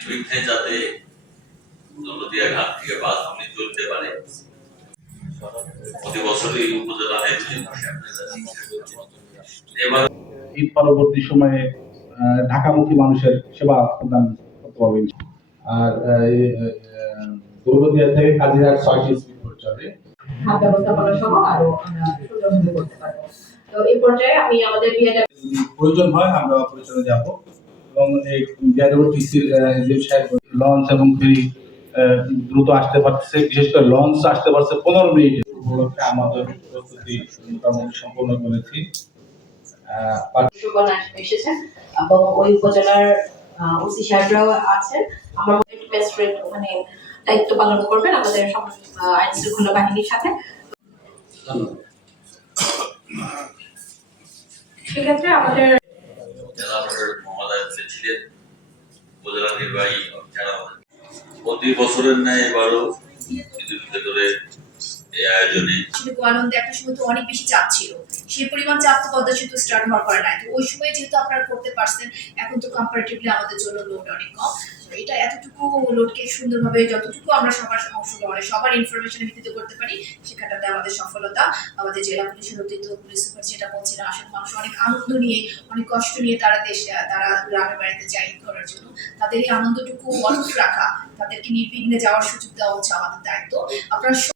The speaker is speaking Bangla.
নির্বিঘ্নে যাতে নদীয়া ঘাট থেকে বাসগুলি চলতে পারে। প্রতি বছরই উপজেলা এবার ঈদ পরবর্তী সময়ে ঢাকামুখী মানুষের সেবা প্রদান করতে পারবেন আর দুর্গদিয়া থেকে কাজিরার ছয়টি স্পিড বোট চলে। খাত ব্যবস্থাপনা সহ আরও আমরা সুন্দরভাবে করতে পারব। তো এই পর্যায়ে আমি আমাদের প্রয়োজন হয় আমরা অপারেশনে যাব। এবং বিআরওটিসির লঞ্চ এবং ফেরি দ্রুত আসতে পারছে বিশেষ করে লঞ্চ আসতে পারছে পনেরো মিনিটে। উপলক্ষে আমাদের প্রস্তুতি মোটামুটি সম্পূর্ণ করেছি। এসেছেন এবং ওই উপজেলার ওসি সাহেবরাও আছেন। আমার বেস্ট ফ্রেন্ড ওখানে দায়িত্ব পালন করবেন আমাদের আইন শৃঙ্খলা বাহিনীর সাথে। সেক্ষেত্রে আমাদের ছিলেন উপজেলা নির্বাহী যারা প্রতি বছরের ন্যায় এবারও ঈদুল ফিতরের এই আয়োজনে আসলে গোয়ানন্দে একটা সময় তো অনেক বেশি চাপ ছিল। সেই পরিমাণ চাপ তো পদ্মা সেতু স্টার্ট হওয়ার পরে নাই। তো ওই সময় যেহেতু আপনারা করতে পারছেন এখন তো কম্পারেটিভলি আমাদের জন্য লোড অনেক কম। এটা এতটুকু লোডকে সুন্দরভাবে যতটুকু আমরা সবার অংশগ্রহণে সবার ইনফরমেশনের ভিত্তিতে করতে পারি সেখানটাতে আমাদের সফলতা, আমাদের জেলা পুলিশের অতিরিক্ত পুলিশ সুপার যেটা বলছিলেন আসলে মানুষ অনেক আনন্দ নিয়ে, অনেক কষ্ট নিয়ে তারা দেশে, তারা গ্রামের বাড়িতে যাই করার জন্য। তাদের এই আনন্দটুকু অটুট রাখা, তাদেরকে নির্বিঘ্নে যাওয়ার সুযোগ দেওয়া হচ্ছে আমাদের দায়িত্ব। আপনারা